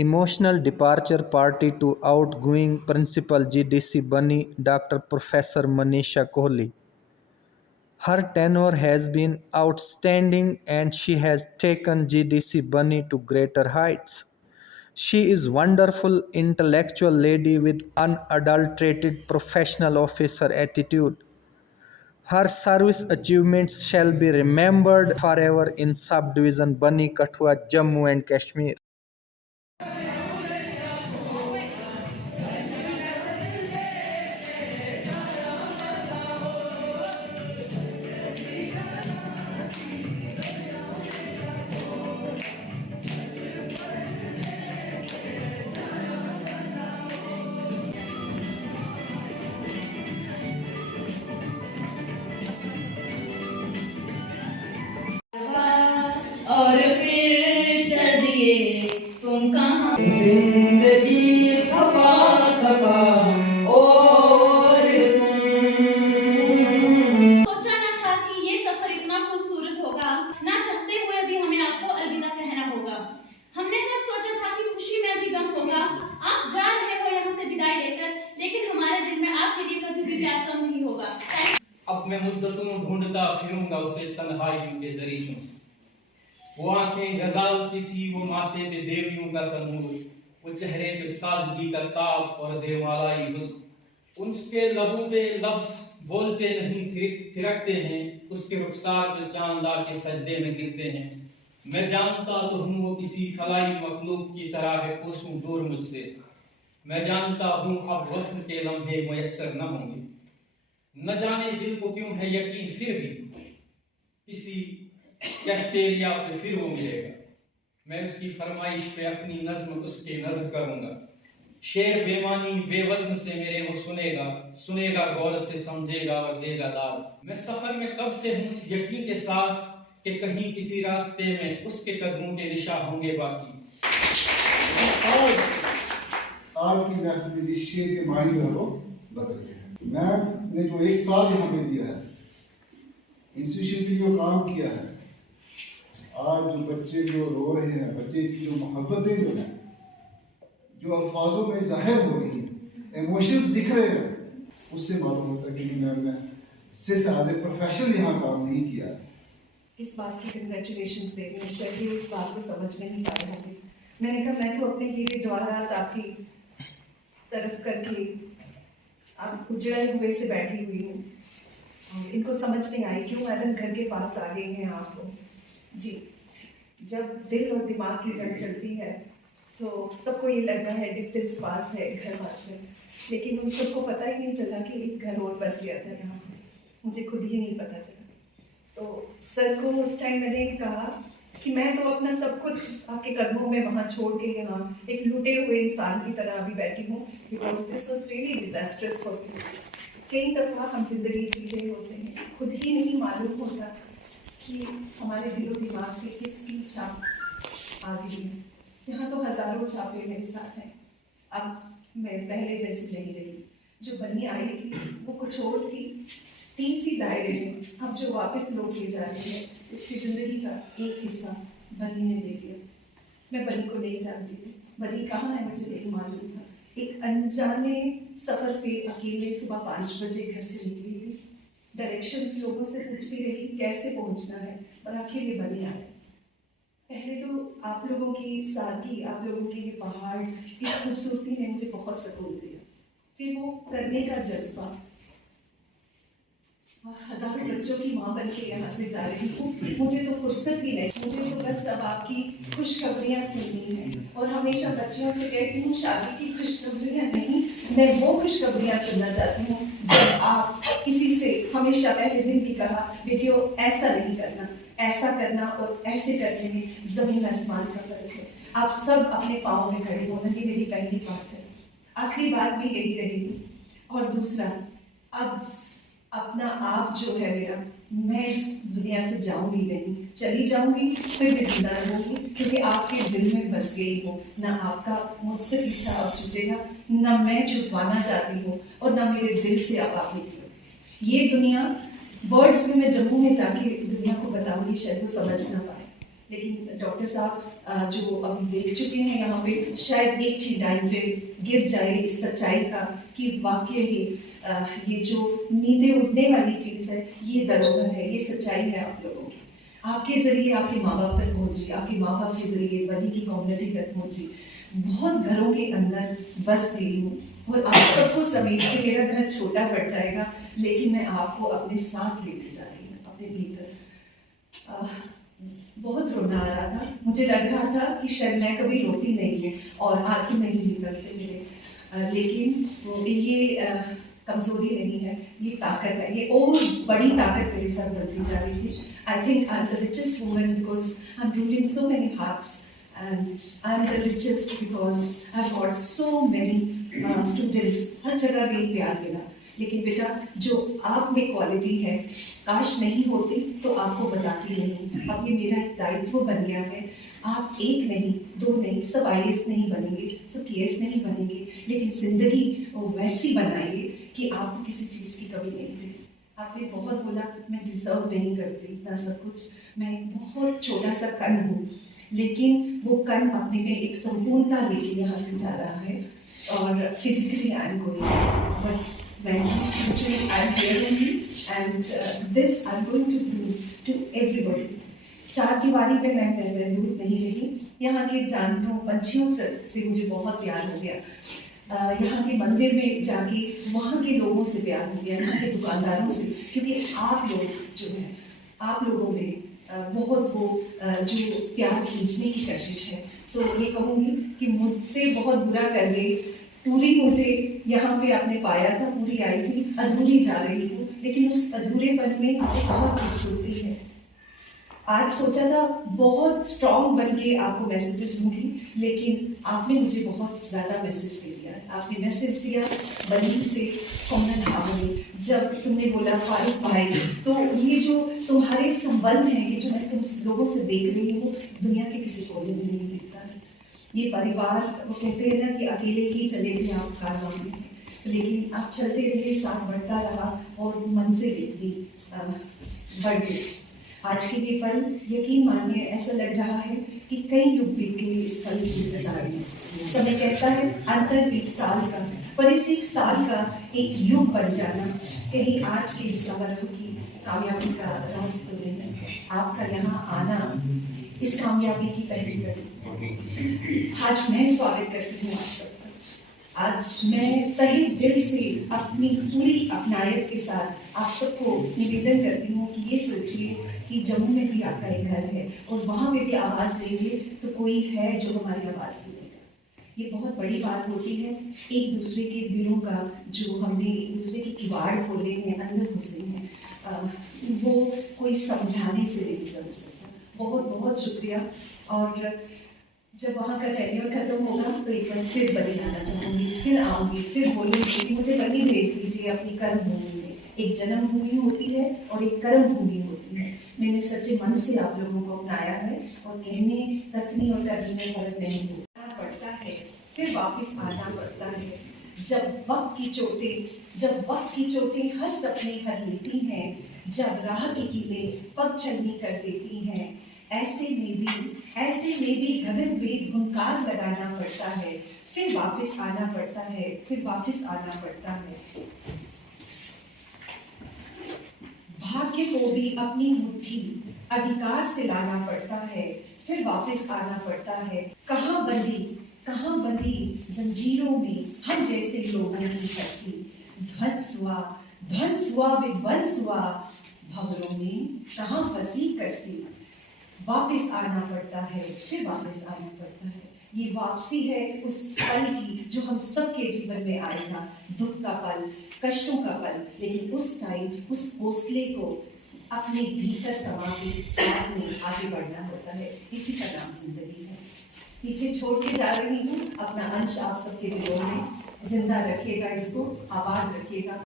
emotional departure party to outgoing Principal GDC Bunny Dr. Professor Manisha Kohli. Her tenure has been outstanding and she has taken GDC Bunny to greater heights. She is wonderful intellectual lady with unadulterated professional officer attitude. Her service achievements shall be remembered forever in Subdivision Bani Kathua, Jammu and Kashmir. और फिर चल दिए तुम कहाँ जिंदगी खफा खफा और सोचा ना था कि ये सफर इतना खूबसूरत होगा, ना चाहते हुए भी हमें आपको अलविदा कहना होगा। हमने तब सोचा था कि खुशी में भी गम होगा। आप जा रहे हो यहाँ से विदाई लेकर, लेकिन हमारे दिल में आपके लिए कभी भी प्यार कम नहीं होगा। अब मैं मुद्दतों ढूंढता फिरूंगा उसे तन्हाइयों के दरीचों से। वो आंखें गजाल किसी, वो माथे पे देवियों का संनूर, वो चेहरे पे सादगी का ताप और देवालाई हुस्न। उसके लबों पे लफ्ज बोलते नहीं थिरकते हैं, उसके रुखसार पे चांद आके सजदे में गिरते हैं। मैं जानता तो हूँ वो किसी खलाई मखलूक की तरह है कोसों दूर मुझसे। मैं जानता हूँ अब वस्ल के लम्हे मुयस्सर न होंगे। न जाने दिल को क्यों है यकीन फिर भी किसी कैफ्टेरिया पे फिर वो मिलेगा। मैं उसकी फरमाइश पे अपनी नज्म उसके नज्म करूंगा। शेर बेमानी बेवजन से मेरे वो सुनेगा, सुनेगा गौर से समझेगा और देगा दाद। मैं सफर में कब से हूँ इस यकीन के साथ कि कहीं किसी रास्ते में उसके कदमों के निशान होंगे बाकी। आज की महफिल इस शेर के मायने में वो बदल गए। मैंने जो एक साल यहाँ पे दिया है, इंस्टीट्यूशन के लिए जो काम किया है, आज जो बच्चे जो रो रहे हैं, बच्चे की जो मोहब्बतें जो हैं, जो अल्फाजों में जाहिर हो रही हैं, इमोशंस दिख रहे हैं, उससे मालूम होता है कि मैंने सिर्फ एज ए प्रोफेशनल यहाँ काम नहीं किया। इस बात की कंग्रेचुलेशंस दे रही हूँ, शायद ये उस बात को समझ नहीं पा रहे होंगे। मैंने कहा मैं तो अपने हीरे जवाहरात आपकी तरफ करके आप उजड़े हुए से बैठी हुई हूँ। इनको समझ नहीं आई क्यों मैडम घर के पास आ गई हैं आपको। जी, जब दिल और दिमाग की जंग चलती है तो सबको ये लगता है डिस्टेंस पास है, घर पास है, लेकिन उन सबको पता ही नहीं चला कि एक घर और बस गया था यहाँ पे। मुझे खुद ही नहीं पता चला। तो सर को उस टाइम मैंने कहा कि मैं तो अपना सब कुछ आपके कदमों में वहाँ छोड़ के यहाँ एक लूटे हुए इंसान की तरह अभी बैठी हूँ, because this was really disastrous for me. कई दफ़ा हम जिंदगी जी रहे होते हैं, खुद ही नहीं मालूम होता कि हमारे दिलो दिमाग पे किसकी छाप आ गई है। यहाँ तो हज़ारों छापे मेरे साथ हैं। अब मैं पहले जैसी नहीं रही। जो बनी आई थी वो कुछ और थी, 30 ही दायरे में। अब जो वापस लोग ले जा रही है, उसकी ज़िंदगी का एक हिस्सा बनी ने ले लिया। मैं बनी को नहीं जानती थी। बनी कहाँ है मुझे नहीं मालूम था। एक अनजाने सफ़र पे अकेले सुबह 5 बजे घर से निकली थी। डायरेक्शंस लोगों से पूछती रही कैसे पहुंचना है, और आखिर ये बनी आए। पहले तो आप लोगों की सादगी, आप लोगों के ये पहाड़, इस खूबसूरती ने मुझे बहुत सुकून दिया। फिर वो करने का जज्बा। हज़ारों बच्चों की माँ बन के यहाँ से जा रही हूँ। मुझे तो फुर्सत ही नहीं, मुझे तो बस अब आपकी खुशखबरियाँ सुननी है। और हमेशा बच्चियों से कहती हूँ शादी की खुशखबरियाँ नहीं, मैं वो खुशखबरियाँ सुनना चाहती हूँ जब आप किसी से, हमेशा पहले दिन भी कहा बेटियों ऐसा नहीं करना, ऐसा करना और ऐसे करने में ज़मीन आसमान का फर्क है। आप सब अपने पाँव में खड़े होना, ये मेरी पहली बात है। आखिरी बात भी यही रहेगी। और दूसरा, अब अपना आप जो है मेरा, मैं इस दुनिया से जाऊंगी नहीं, चली जाऊंगी फिर भी जिंदा रहूंगी, क्योंकि आपके दिल में बस गई हूँ। ना आपका मुझसे पीछा अब छूटेगा, ना मैं छुपवाना चाहती हूँ, और ना मेरे दिल से अब आप निकलो। ये दुनिया वर्ड्स में मैं जम्मू में जाके दुनिया को बताऊंगी, शायद वो समझ ना पाए, लेकिन डॉक्टर साहब जो अभी देख चुके हैं यहाँ पे, शायद एक छिटाई पे गिर जाए इस सच्चाई का कि वाकई ही ये जो नींदें उठने वाली चीज़ है, ये धरोहर है, ये सच्चाई है आप लोगों की। आपके ज़रिए आपके माँ बाप तक पहुँची, आपके माँ बाप के ज़रिए बनी की कम्युनिटी तक पहुँची, बहुत घरों के अंदर बस गई हूँ और आप सबको समेट के मेरा घर छोटा पड़ जाएगा, लेकिन मैं आपको अपने साथ लेते जा रही हूँ, अपने भीतर। बहुत रोना आ रहा था, मुझे लग रहा था कि शायद मैं कभी रोती नहीं हूँ और आंसू नहीं निकलते मेरे, लेकिन ये कमजोरी नहीं है, ये ताकत है, ये और बड़ी ताकत मेरे साथ बनती जा रही थी। I think I am the richest woman because I am ruling so many hearts and I am the richest because I have got so many students. हर जगह यही प्यार मिला, लेकिन बेटा जो आप में क्वालिटी है, काश नहीं होती तो आपको बताती नहीं। अब ये मेरा एक दायित्व बन गया है। आप एक नहीं, दो नहीं, सब IAS नहीं बनेंगे, सब KS नहीं बनेंगे, लेकिन जिंदगी वैसी बनाइए कि आपको किसी चीज़ की कमी नहीं रहे। आपने बहुत बोला मैं डिजर्व नहीं करती इतना सब कुछ, मैं एक बहुत छोटा सा कण हूँ, लेकिन वो कण अपने में एक संपूर्णता लेके यहाँ से जा रहा है। और physically I am going, but mentally, spiritually, I am here only, and this I am going to prove to everybody. चार दीवारी पे मैं महदूद नहीं रही। यहाँ के जानवरों पंछियों से मुझे बहुत प्यार हो गया। यहाँ के मंदिर में जाके वहाँ के लोगों से प्यार हो गया, यहाँ के दुकानदारों से, क्योंकि आप लोग जो हैं, आप लोगों में बहुत वो जो प्यार खींचने की कशिश है। सो ये कहूँगी कि मुझसे बहुत बुरा कर गई। पूरी मुझे यहाँ पे आपने पाया था, पूरी आई थी, अधूरी जा रही हूँ, लेकिन उस अधूरेपन में बहुत खूबसूरती है। आज सोचा था बहुत स्ट्रॉन्ग बन के आपको मैसेजेस दूंगी, लेकिन आपने मुझे बहुत ज़्यादा मैसेज दे दिया। आपने मैसेज दिया बनी से कॉमन हार्मनी। जब तुमने बोला फारूक भाई, तो ये जो तुम्हारे संबंध हैं, ये जो मैं तुम लोगों से देख रही हूँ, दुनिया के किसी कोने में नहीं दिखता है। ये परिवार, वो कहते हैं ना कि अकेले ही चले थे आप कारवां में, लेकिन आप चलते रहे, साथ बढ़ता रहा और मंजिल इतनी बढ़ गई। आज के ये पल यकीन मानिए ऐसा लग रहा है कि कई युग बीत गए इस पल की इंतजार में। समय कहता है अंतर एक साल का, पर इस एक साल का एक युग बन जाना कहीं आज के इस समारोह की कामयाबी का राज तो नहीं। आपका यहाँ आना इस कामयाबी की पहली कड़ी। आज मैं स्वागत करती हूँ आप सबका। आज मैं तहे दिल से अपनी पूरी अपनायत के साथ आप सबको निवेदन करती हूँ कि ये सोचिए कि जम्मू में भी आपका एक घर है और वहाँ पे भी आवाज़ देंगे तो कोई है जो हमारी आवाज़ सुनेगा। ये बहुत बड़ी बात होती है, एक दूसरे के दिलों का जो हमने एक दूसरे के किवाड़ खोले हैं, अंदर घुसे हैं, वो कोई समझाने से नहीं समझ सकता। बहुत बहुत शुक्रिया। और जब वहाँ का टेन्योर खत्म होगा तो एक बार फिर बनी आना चाहूँगी, फिर आऊँगी, फिर बोलूँगी कि मुझे बनी भेज दीजिए अपनी कर्म भूमि में। एक जन्म भूमि होती है और एक कर्म भूमि होती है। मैंने सच्चे मन से आप लोगों को अपनाया है और कहने, कथनी और करने में फर्क नहीं होता पड़ता है, फिर वापस आना पड़ता है। जब वक्त की चोटें हर सपने हर लेती हैं, जब राह की कीलें पग चलनी कर देती हैं, ऐसे में भी गगन में हुंकार लगाना पड़ता है, फिर वापस आना पड़ता है, फिर वापस आना पड़ता है। भाग्य को भी अपनी मुट्ठी अधिकार से लाना पड़ता है, फिर वापस आना पड़ता है। कहाँ बंदी जंजीरों में हम जैसे लोगों की हस्ती, ध्वंस हुआ विध्वंस हुआ, भंवरों में कहाँ फंसी कश्ती। वापस आना पड़ता है, फिर वापस आना पड़ता है। ये वापसी है उस पल की जो हम सबके जीवन में आएगा, दुख का पल, कष्टों का पल, लेकिन उस टाइम उस हौसले को अपने भीतर समा के आपने आगे बढ़ना होता है। इसी का नाम जिंदगी है। पीछे छोड़ के जा रही हूँ, अपना अंश आप सबके दिलों में जिंदा रखिएगा, इसको आबाद रखिएगा।